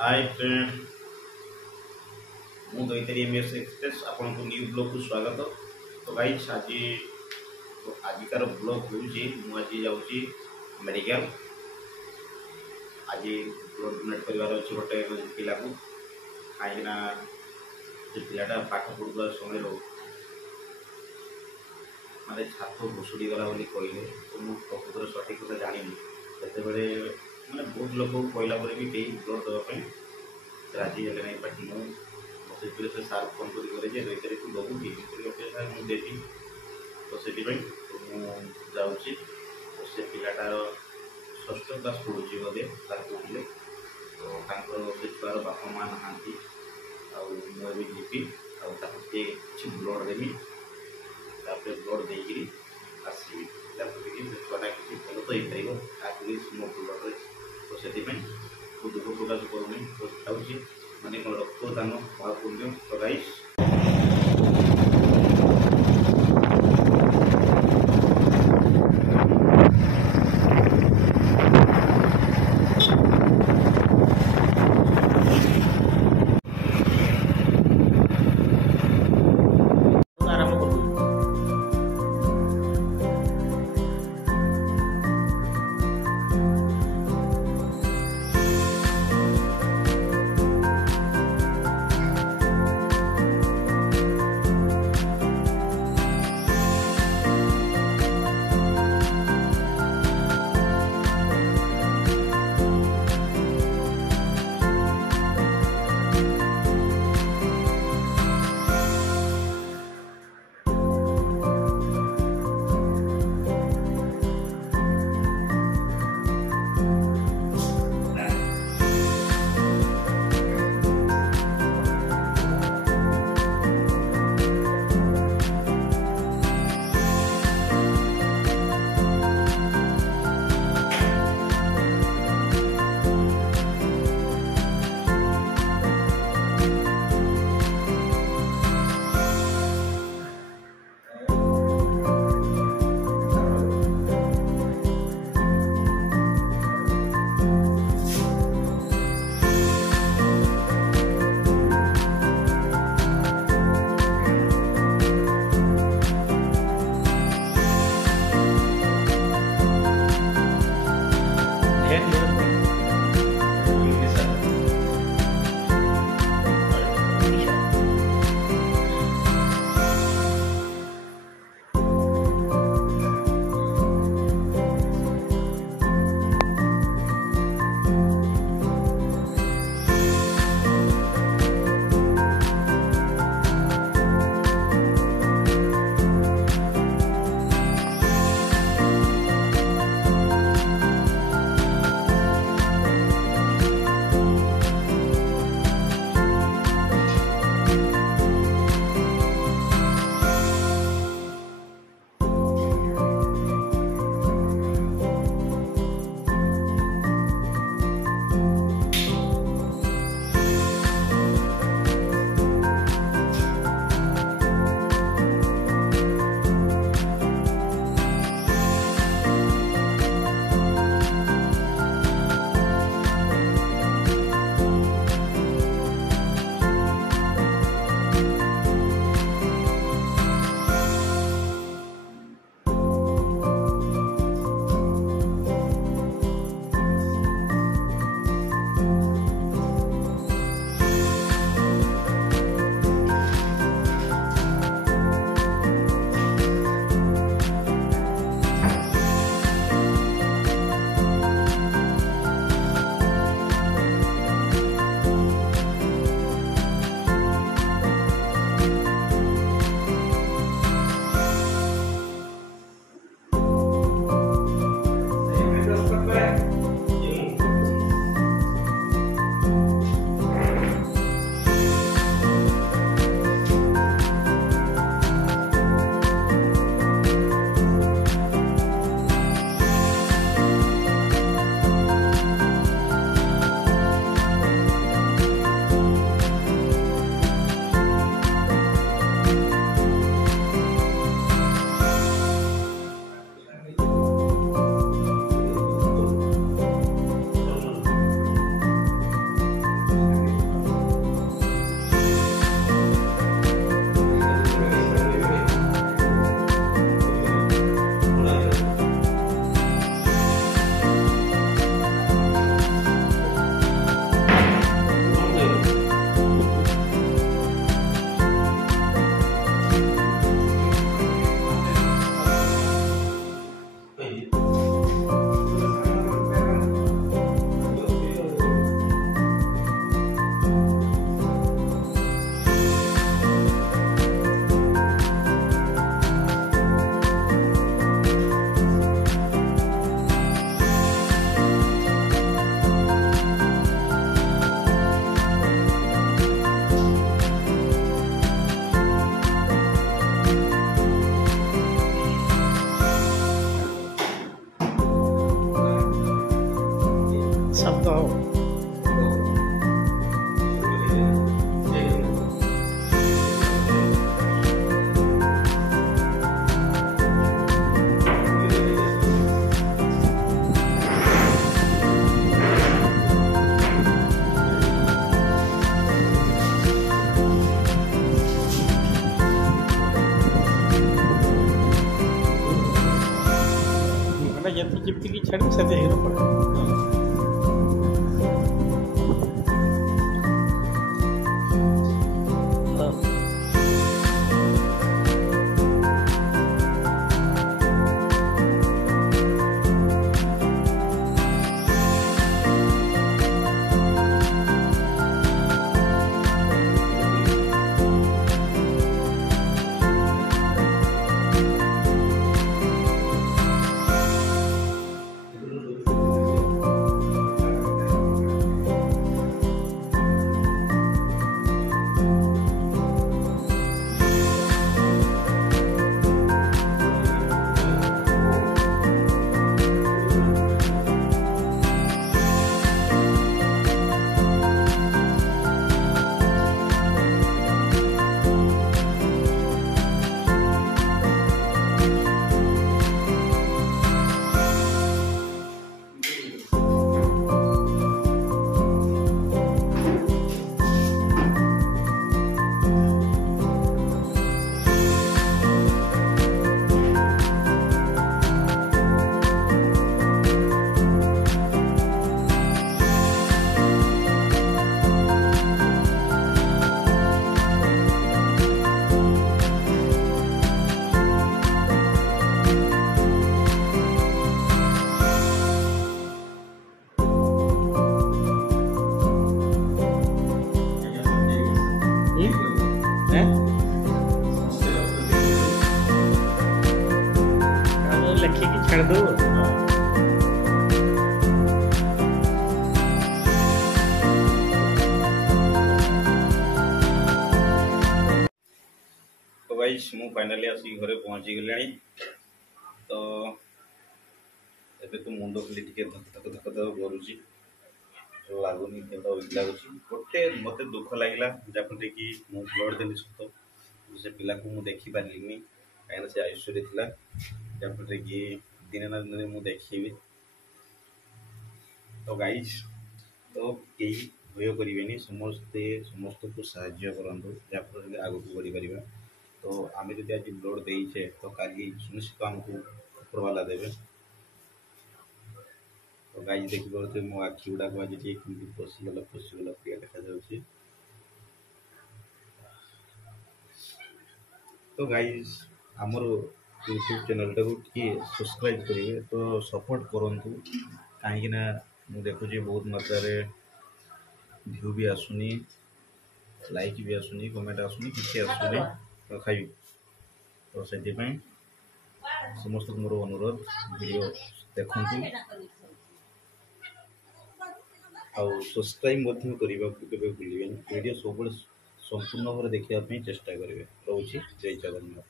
Hi friend, मु Daitari MS express आपन को न्यू ब्लॉग को स्वागत। तो गाइस आजिकार ब्लॉग हूँ मुझे जाऊँगी मेडिकल। आज ब्लड डोनेट करार अच्छे गोटे पिला को कहीं पिलाटा पाठ पढ़ुवा समय माने छात भुशुड़ी गला कहले तो मुझे प्रकृतर सठिक कथा जानी से मैंने बहुत लोक कहला भी कई ब्लड देवाई राजी है ना पार्टी मुझे से सार फोन कर दैतारी को दबू कि सार मुझे देवी तो से मुझे तो से पिलाटार षष्ठ क्लास पढ़ुची बोधे सार कहले तो से छुआर बापा माँ नहांती मुझे जीवी किसी ब्लड देवी ब्लड देकरी आसवि छुआटा किसी भल तो हो पार मो ब्लड तो से दुख प्रकाश करूनी तो चाहूँगी माने रक्तदान महापुण्य तो गाइस ସେମିତି ହିରୋ ପଡ଼େ। ଲେଖିକି ଛାଡ଼ିଦେବୁ। तो गाइस मु फाइनाली आसिक घरे पहुँची गली। तो एबे तो मुंड खाली टिके धक धक धक धक करुची, लगुनि देह वीक लगुच। गोटे मत दुख लगला जहाँपटे कि मु ब्लड देली सत से पिला को मु देखी पारिनी कहीं से आयुष्य थिला जहाँपटे कि दिने ना दिन मु देखी। तो गाइस तो कई भय करेनि, समस्ते समस्त को साहाय्य करंतु जहाँफल आग को बढ़ी पार। तो आम जब आज ब्लड देचे तो काली सुनिश्चित आमको उपरवाला देवे। तो गाइस देखिए मो आखि गुड़ाक आज पशिगला प्रिया देखा जाऊँगी। तो गाइस आमर यूट्यूब चैनल टाक सब्सक्राइब करेंगे, तो सपोर्ट करूँ कहीं मु देखुची बहुत मात्रा व्यू भी आसुनी, लाइक भी आसुनी, कमेंट आसुनी, किसी आसुनी तो खाई। तो से समस्त मोर अनुरोध वीडियो देखु आउ सब्सक्राइब करने को भूलें। वीडियो सब संपूर्ण भाव देखा चेष्टा करेंगे। रोचे जय जगन्नाथ।